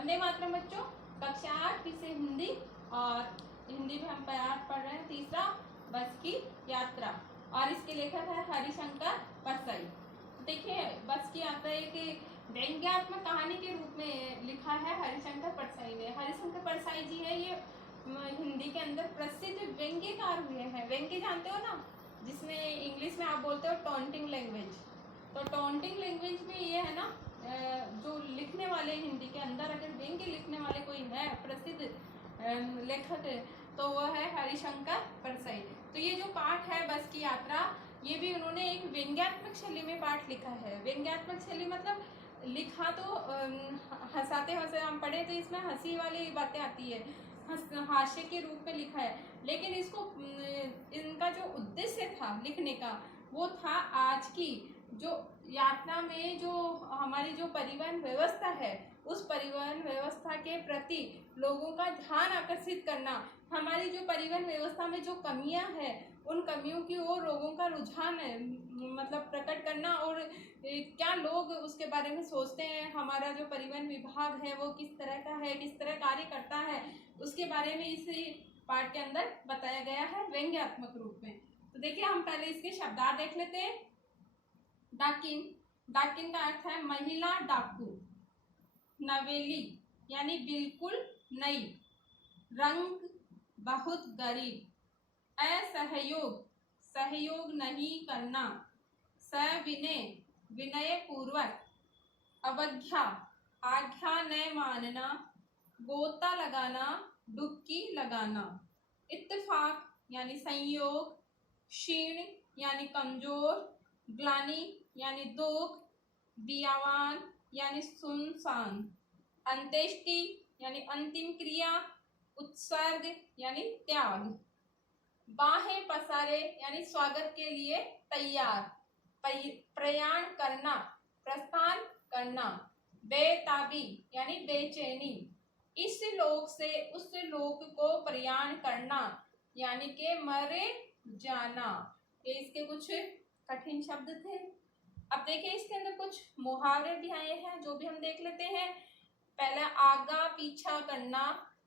वंदे मातरम बच्चों, कक्षा 8 विषय हिंदी। और हिंदी में हम पाठ पढ़ रहे हैं तीसरा, बस की यात्रा। और इसके लेखक है हरिशंकर परसाई। देखिए, बस की यात्रा एक व्यंग्यात्मक कहानी के रूप में लिखा है हरिशंकर परसाई ने। हरिशंकर परसाई जी है ये हिंदी के अंदर प्रसिद्ध व्यंग्यकार हुए हैं। व्यंग्य जानते हो ना, जिसमें इंग्लिश में आप बोलते हो टॉन्टिंग लैंग्वेज। तो टॉन्टिंग लैंग्वेज में ये है ना, जो लिखने वाले हिंदी के अंदर अगर व्यंग्य लिखने वाले कोई है प्रसिद्ध लेखक, तो वह है हरिशंकर परसाई। तो ये जो पाठ है बस की यात्रा, ये भी उन्होंने एक व्यंग्यात्मक शैली में पाठ लिखा है। व्यंग्यात्मक शैली मतलब लिखा तो हंसाते हंसे हम पढ़े तो इसमें हंसी वाली बातें आती है, हास्य के रूप में लिखा है। लेकिन इसको इनका जो उद्देश्य था लिखने का, वो था आज की जो यात्रा में जो हमारी जो परिवहन व्यवस्था है, उस परिवहन व्यवस्था के प्रति लोगों का ध्यान आकर्षित करना। हमारी जो परिवहन व्यवस्था में जो कमियां हैं, उन कमियों की ओर लोगों का रुझान मतलब प्रकट करना, और क्या लोग उसके बारे में सोचते हैं, हमारा जो परिवहन विभाग है वो किस तरह का है, किस तरह कार्य करता है, उसके बारे में इस पाठ के अंदर बताया गया है व्यंग्यात्मक रूप में। तो देखिए, हम पहले इसके शब्दार्थ देख लेते हैं। डाकिन, डाकिन का अर्थ है महिला डाकू। नवेली यानी बिल्कुल नई। रंग बहुत गरीब। असहयोग सहयोग नहीं करना। सविनय विनय पूर्वक। अवज्ञा आज्ञा न मानना। गोता लगाना डुबकी लगाना। इत्तेफाक यानी संयोग। क्षीण यानी कमजोर। ग्लानि यानी दुख। बियावान यानी सुनसान। अंत्येष्टि यानी अंतिम क्रिया। उत्सर्ग यानी त्याग। बाहें पसारे यानी स्वागत के लिए तैयार। प्रयाण करना प्रस्थान करना। बेताबी यानी बेचैनी। इस लोक से उस लोक को प्रयाण करना यानी के मरे जाना। ये इसके कुछ कठिन शब्द थे। अब देखिए, इसके अंदर कुछ मुहावरे भी आए हैं, जो भी हम देख लेते हैं। पहला, आगा पीछा करना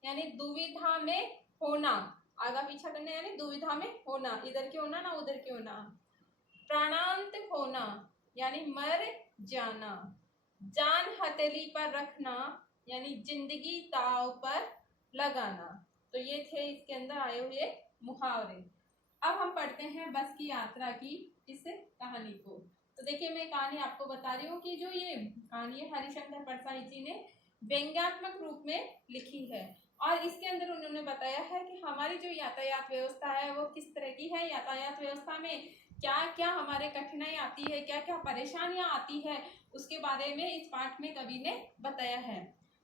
यानी दुविधा में होना। आगा पीछा करना यानी दुविधा में होना, इधर क्यों होना ना उधर क्यों होना। प्राणांत होना यानी मर जाना। जान हथेली पर रखना यानी जिंदगी दांव पर लगाना। तो ये थे इसके अंदर आए हुए मुहावरे। अब हम पढ़ते हैं बस की यात्रा की इस कहानी को। तो देखिए, मैं कहानी आपको बता रही हूँ कि जो ये कहानी है हरिशंकर परसाई जी ने व्यंग्यात्मक रूप में लिखी है। और इसके अंदर उन्होंने बताया है कि हमारी जो यातायात व्यवस्था है वो किस तरह की है, यातायात व्यवस्था में क्या क्या हमारे कठिनाई आती है, क्या क्या परेशानियां आती है, उसके बारे में इस पाठ में कवि ने बताया है।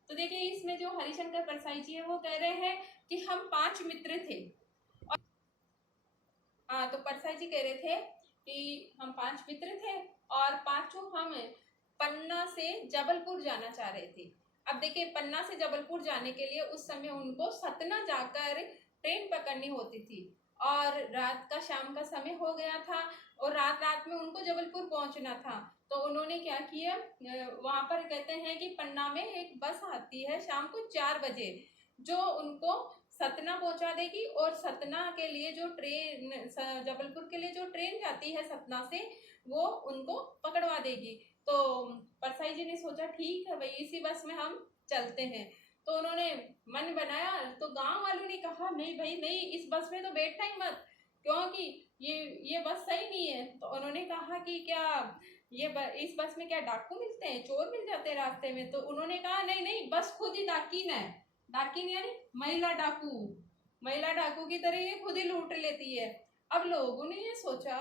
तो देखिए, इसमें जो हरिशंकर परसाई जी है वो कह रहे हैं कि हम 5 मित्र थे। तो परसाई जी कह रहे थे कि हम 5 मित्र थे और पांचों हम पन्ना से जबलपुर जाना चाह रहे थे। अब देखिए, पन्ना से जबलपुर जाने के लिए उस समय उनको सतना जाकर ट्रेन पकड़नी होती थी, और रात का शाम का समय हो गया था, और रात रात में उनको जबलपुर पहुंचना था। तो उन्होंने क्या किया, वहां पर कहते हैं कि पन्ना में एक बस आती है शाम को 4 बजे, जो उनको सतना पहुंचा देगी, और सतना के लिए जो ट्रेन, जबलपुर के लिए जो ट्रेन जाती है सतना से, वो उनको पकड़वा देगी। तो परसाई जी ने सोचा ठीक है भाई, इसी बस में हम चलते हैं। तो उन्होंने मन बनाया। तो गांव वालों ने कहा नहीं भाई नहीं, इस बस में तो बैठना ही मत, क्योंकि ये बस सही नहीं है। तो उन्होंने कहा कि क्या इस बस में क्या डाकू मिलते हैं, चोर मिल जाते हैं रास्ते में। तो उन्होंने कहा नहीं नहीं, बस खुद ही डाकिन है। डाकिन यानी महिला डाकू, महिला डाकू की तरह ये खुद ही लूट लेती है। अब लोगों ने ये सोचा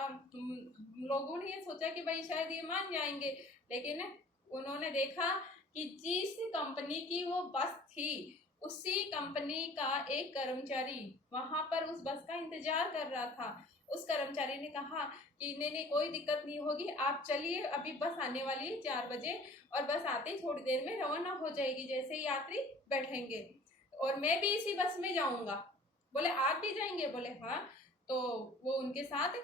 कि भाई शायद ये मान जाएंगे, लेकिन उन्होंने देखा कि जिस कंपनी की वो बस थी, उसी कंपनी का एक कर्मचारी वहां पर उस बस का इंतजार कर रहा था। उस कर्मचारी ने कहा कि नहीं कोई दिक्कत नहीं होगी, आप चलिए, अभी बस आने वाली है 4 बजे, और बस आते ही थोड़ी देर में रवाना हो जाएगी जैसे ही यात्री बैठेंगे, और मैं भी इसी बस में जाऊंगा। बोले आप भी जाएंगे? बोले हाँ। तो वो उनके साथ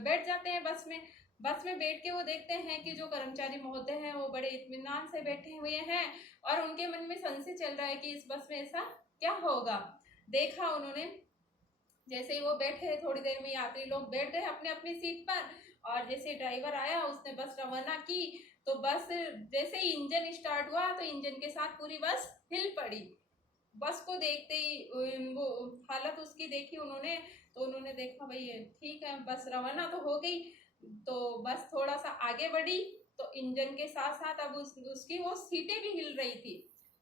बैठ जाते हैं बस में। बस में बैठ के वो देखते हैं कि जो कर्मचारी महोदय हैं वो बड़े इत्मीनान से बैठे हुए हैं, और उनके मन में संशय चल रहा है कि इस बस में ऐसा क्या होगा। देखा उन्होंने, जैसे ही वो बैठे थोड़ी देर में यात्री लोग बैठ गए अपने अपनी सीट पर, और जैसे ड्राइवर आया उसने बस रवाना की तो बस जैसे ही इंजन स्टार्ट हुआ तो इंजन के साथ पूरी बस हिल पड़ी। बस को देखते ही वो हालत उसकी देखी उन्होंने, तो उन्होंने देखा भाई ठीक है बस रवाना तो हो गई। तो बस थोड़ा सा आगे बढ़ी तो इंजन के साथ साथ अब उसकी वो सीटें भी हिल रही थी,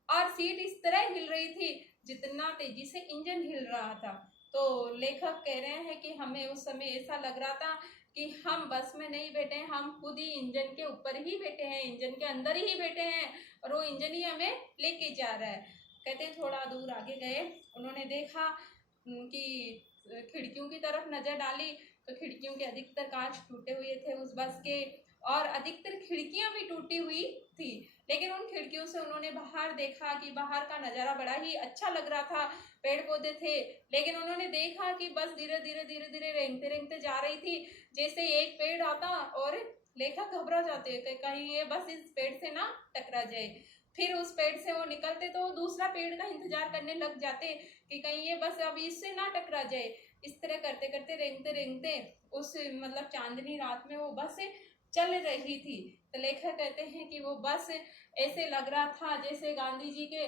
और सीट इस तरह हिल रही थी जितना तेजी से इंजन हिल रहा था। तो लेखक कह रहे हैं कि हमें उस समय ऐसा लग रहा था कि हम बस में नहीं बैठे हैं, हम खुद ही इंजन के ऊपर ही बैठे हैं, इंजन के अंदर ही बैठे हैं, और वो इंजन ही हमें लेके जा रहा है। कहते थोड़ा दूर आगे गए, उन्होंने देखा कि खिड़कियों की तरफ नजर डाली तो खिड़कियों के अधिकतर कांच टूटे हुए थे उस बस के, और अधिकतर खिड़कियां भी टूटी हुई थी। लेकिन उन खिड़कियों से उन्होंने बाहर देखा कि बाहर का नज़ारा बड़ा ही अच्छा लग रहा था, पेड़ पौधे थे। लेकिन उन्होंने देखा कि बस धीरे धीरे धीरे धीरे रेंगते रेंगते जा रही थी, जैसे एक पेड़ आता और लेखक घबरा जाते कि कहीं ये बस इस पेड़ से ना टकरा जाए। फिर उस पेड़ से वो निकलते तो दूसरा पेड़ का इंतजार करने लग जाते कि कहीं ये बस अब इससे ना टकरा जाए। इस तरह करते करते रेंगते रेंगते उस मतलब चांदनी रात में वो बस चल रही थी। तो लेखक कहते हैं कि वो बस ऐसे लग रहा था जैसे गांधी जी के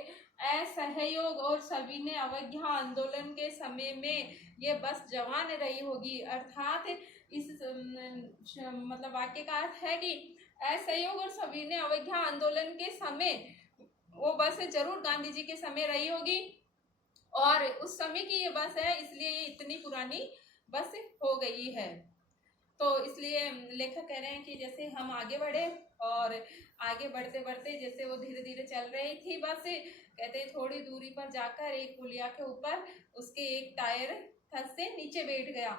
असहयोग और सविनय अवज्ञा आंदोलन के समय में ये बस जवान रही होगी। अर्थात इस मतलब वाक्य का अर्थ है कि असहयोग और सविनय अवज्ञा आंदोलन के समय वो बस जरूर गांधी जी के समय रही होगी, और उस समय की ये बस है इसलिए ये इतनी पुरानी बस हो गई है। तो इसलिए लेखक कह रहे हैं कि जैसे हम आगे बढ़े, और आगे बढ़ते बढ़ते जैसे वो धीरे धीरे चल रही थी बस, कहते थोड़ी दूरी पर जाकर एक पुलिया के ऊपर उसके एक टायर धंस से नीचे बैठ गया।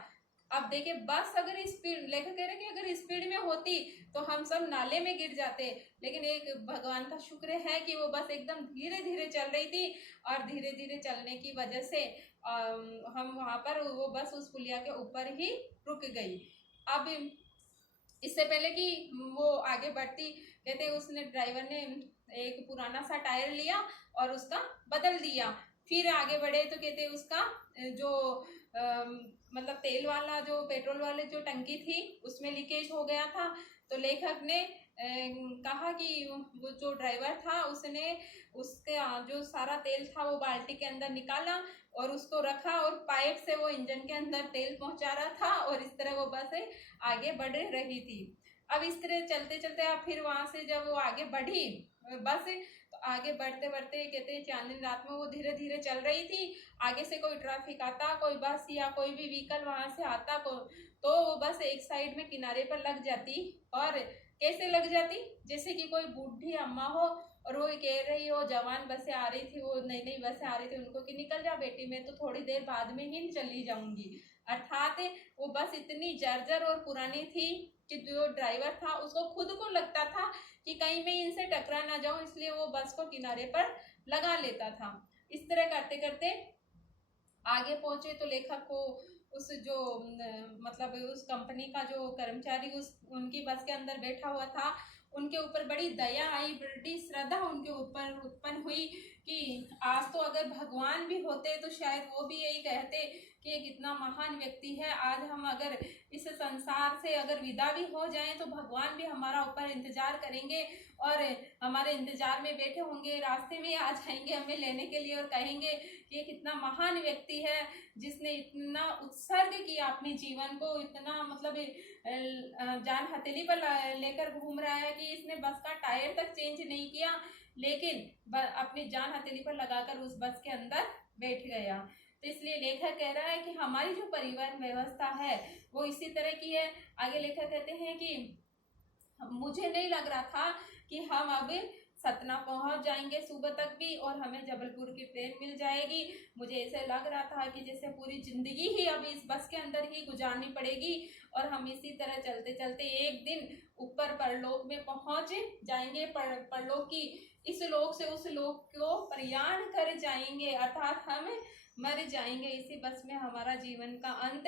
अब देखिए बस अगर स्पीड, लेखक कह रहे हैं कि अगर स्पीड में होती तो हम सब नाले में गिर जाते, लेकिन एक भगवान का शुक्र है कि वो बस एकदम धीरे धीरे चल रही थी, और धीरे धीरे चलने की वजह से हम वहाँ पर वो बस उस पुलिया के ऊपर ही रुक गई। अब इससे पहले कि वो आगे बढ़ती, कहते उसने ड्राइवर ने एक पुराना सा टायर लिया और उसका बदल दिया। फिर आगे बढ़े तो कहते उसका जो मतलब तेल वाला जो पेट्रोल वाले जो टंकी थी उसमें लीकेज हो गया था। तो लेखक ने कहा कि वो जो ड्राइवर था उसने उसके जो सारा तेल था वो बाल्टी के अंदर निकाला और उसको रखा, और पाइप से वो इंजन के अंदर तेल पहुंचा रहा था, और इस तरह वो बस आगे बढ़ रही थी। अब इस तरह चलते चलते अब फिर वहां से जब वो आगे बढ़ी बस, तो आगे बढ़ते बढ़ते कहते हैं चांदनी रात में वो धीरे धीरे चल रही थी। आगे से कोई ट्रैफिक आता, कोई बस या कोई भी व्हीकल वहां से आता तो वो बस एक साइड में किनारे पर लग जाती। और कैसे लग जाती, जैसे कि कोई बूढ़ी अम्मा हो और वो कह रही हो जवान बसें आ रही थी, वो नई नई बसें आ रही थी, उनको कि निकल जा बेटी, मैं तो थोड़ी देर बाद में ही चली जाऊंगी। अर्थात वो बस इतनी जर्जर और पुरानी थी कि जो ड्राइवर था उसको खुद को लगता था कि कहीं मैं इनसे टकरा ना जाऊं, इसलिए वो बस को किनारे पर लगा लेता था। इस तरह करते करते आगे पहुंचे तो लेखक को उस जो मतलब उस कंपनी का जो कर्मचारी उस उनकी बस के अंदर बैठा हुआ था, उनके ऊपर बड़ी दया आई, बड़ी श्रद्धा उनके ऊपर उत्पन्न हुई कि आज तो अगर भगवान भी होते तो शायद वो भी यही कहते कि ये कितना महान व्यक्ति है। आज हम अगर इस संसार से अगर विदा भी हो जाएं तो भगवान भी हमारा ऊपर इंतजार करेंगे और हमारे इंतजार में बैठे होंगे, रास्ते में आ जाएंगे हमें लेने के लिए और कहेंगे कि ये कितना महान व्यक्ति है जिसने इतना उत्सर्ग किया अपने जीवन को, इतना मतलब जान हथेली पर लेकर घूम रहा है कि इसने बस का टायर तक चेंज नहीं किया, लेकिन अपनी जान हथेली पर लगाकर उस बस के अंदर बैठ गया। तो इसलिए लेखक कह रहा है कि हमारी जो परिवहन व्यवस्था है वो इसी तरह की है। आगे लेखक कहते हैं कि मुझे नहीं लग रहा था कि हम अब सतना पहुंच जाएंगे सुबह तक भी और हमें जबलपुर की ट्रेन मिल जाएगी। मुझे ऐसे लग रहा था कि जैसे पूरी जिंदगी ही अब इस बस के अंदर ही गुजारनी पड़ेगी और हम इसी तरह चलते चलते एक दिन ऊपर परलोक में पहुंच जाएंगे। परलोक की इस लोक से उस लोक को प्रयाण कर जाएंगे, अर्थात हम मर जाएंगे, इसी बस में हमारा जीवन का अंत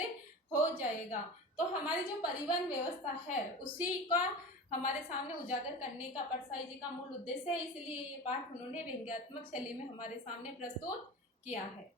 हो जाएगा। तो हमारी जो परिवहन व्यवस्था है उसी का हमारे सामने उजागर करने का परसाई जी का मूल उद्देश्य है, इसलिए ये पाठ उन्होंने व्यंग्यात्मक शैली में हमारे सामने प्रस्तुत किया है।